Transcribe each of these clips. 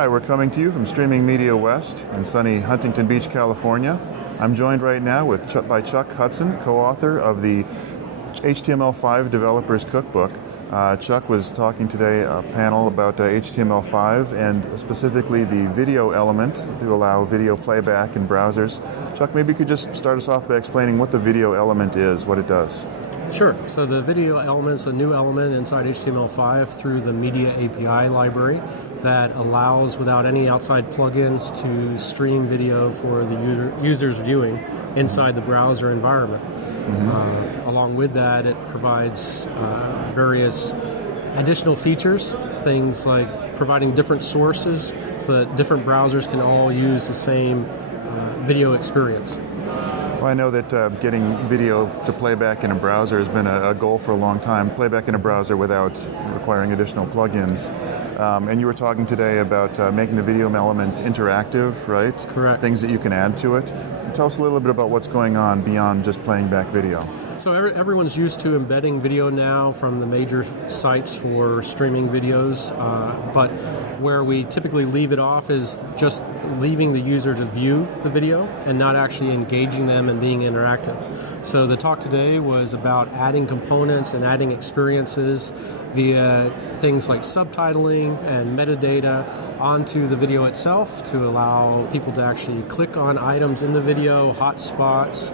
Hi, we're coming to you from Streaming Media West in sunny Huntington Beach, California. I'm joined right now by Chuck Hudson, co-author of the HTML5 Developers Cookbook. Chuck was talking today a panel about HTML5 and specifically the video element to allow video playback in browsers. Chuck, maybe you could just start us off by explaining what the video element is, what it does. Sure. So the video element is a new element inside HTML5 through the Media API library that allows, without any outside plugins, to stream video for the user's viewing inside the browser environment. Along with that, it provides various additional features, things like providing different sources so that different browsers can all use the same video experience. Well, I know that getting video to playback in a browser has been a goal for a long time, playback in a browser without requiring additional plugins. And you were talking today about making the video element interactive, right? Correct. Things that you can add to it. Tell us a little bit about what's going on beyond just playing back video. So everyone's used to embedding video now from the major sites for streaming videos, but where we typically leave it off is just leaving the user to view the video and not actually engaging them and being interactive. So the talk today was about adding components and adding experiences via things like subtitling and metadata onto the video itself to allow people to actually click on items in the video, hotspots,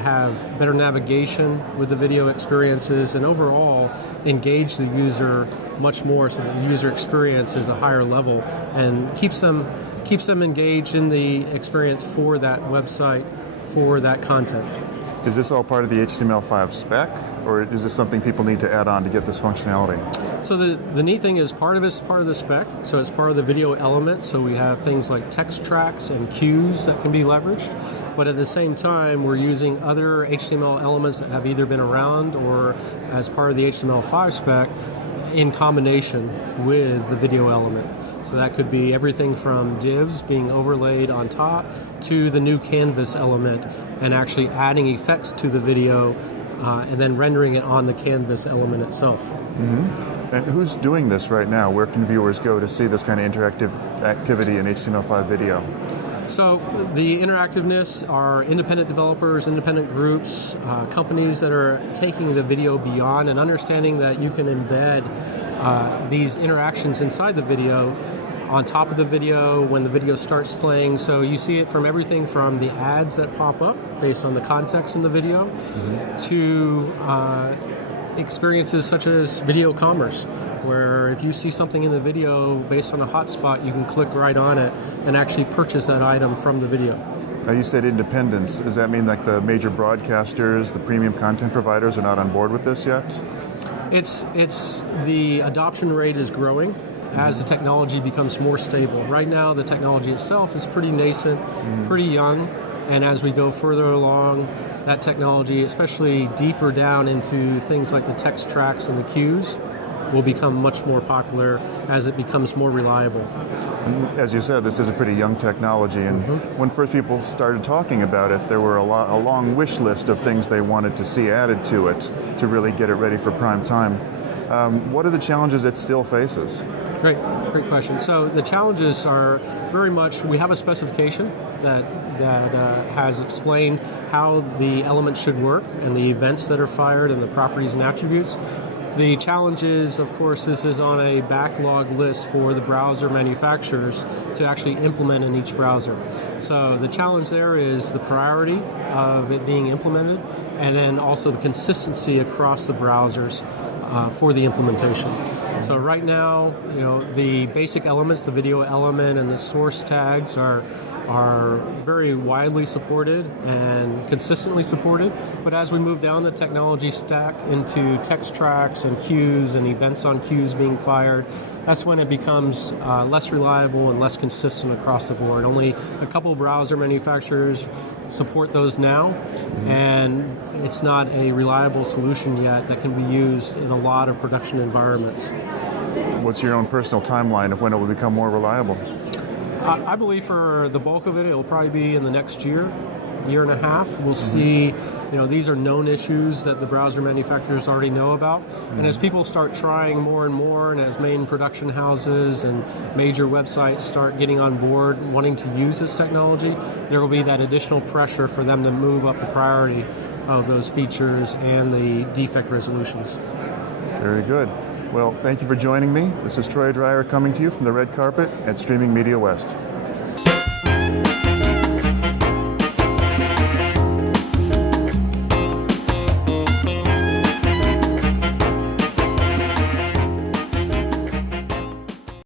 have better navigation with the video experiences, and overall engage the user much more so that the user experience is a higher level and keeps them engaged in the experience for that website, for that content. Is this all part of the HTML5 spec, or is this something people need to add on to get this functionality? So the neat thing is part of it's part of the spec, so it's part of the video element, so we have things like text tracks and cues that can be leveraged, but at the same time we're using other HTML elements that have either been around or as part of the HTML5 spec in combination with the video element. So that could be everything from divs being overlaid on top to the new canvas element and actually adding effects to the video and then rendering it on the canvas element itself. And who's doing this right now? Where can viewers go to see this kind of interactive activity in HTML5 video? So the interactiveness are independent developers, independent groups, companies that are taking the video beyond and understanding that you can embed these interactions inside the video, on top of the video, when the video starts playing. So you see it from everything from the ads that pop up based on the context in the video to experiences such as video commerce, where if you see something in the video based on a hotspot, you can click right on it and actually purchase that item from the video. Now you said independence. Does that mean like the major broadcasters, the premium content providers are not on board with this yet? It's the adoption rate is growing as the technology becomes more stable. Right now, the technology itself is pretty nascent, pretty young, and as we go further along, that technology, especially deeper down into things like the text tracks and the cues, will become much more popular as it becomes more reliable. And as you said, this is a pretty young technology, and when first people started talking about it, there were a long wish list of things they wanted to see added to it to really get it ready for prime time. What are the challenges it still faces? Great question. So the challenges are very much, we have a specification that has explained how the elements should work and the events that are fired and the properties and attributes. The challenge is, of course, this is on a backlog list for the browser manufacturers to actually implement in each browser. So the challenge there is the priority of it being implemented and then also the consistency across the browsers for the implementation. So right now, the basic elements, the video element and the source tags are very widely supported and consistently supported, but as we move down the technology stack into text tracks and cues and events on cues being fired, that's when it becomes less reliable and less consistent across the board. Only a couple browser manufacturers support those now, and it's not a reliable solution yet that can be used in a lot of production environments. What's your own personal timeline of when it will become more reliable? I believe for the bulk of it, it'll probably be in the next year. year and a half, we'll see, these are known issues that the browser manufacturers already know about. And as people start trying more and more, and as main production houses and major websites start getting on board wanting to use this technology, there will be that additional pressure for them to move up the priority of those features and the defect resolutions. Very good. Well, thank you for joining me. This is Troy Dreyer coming to you from the red carpet at Streaming Media West.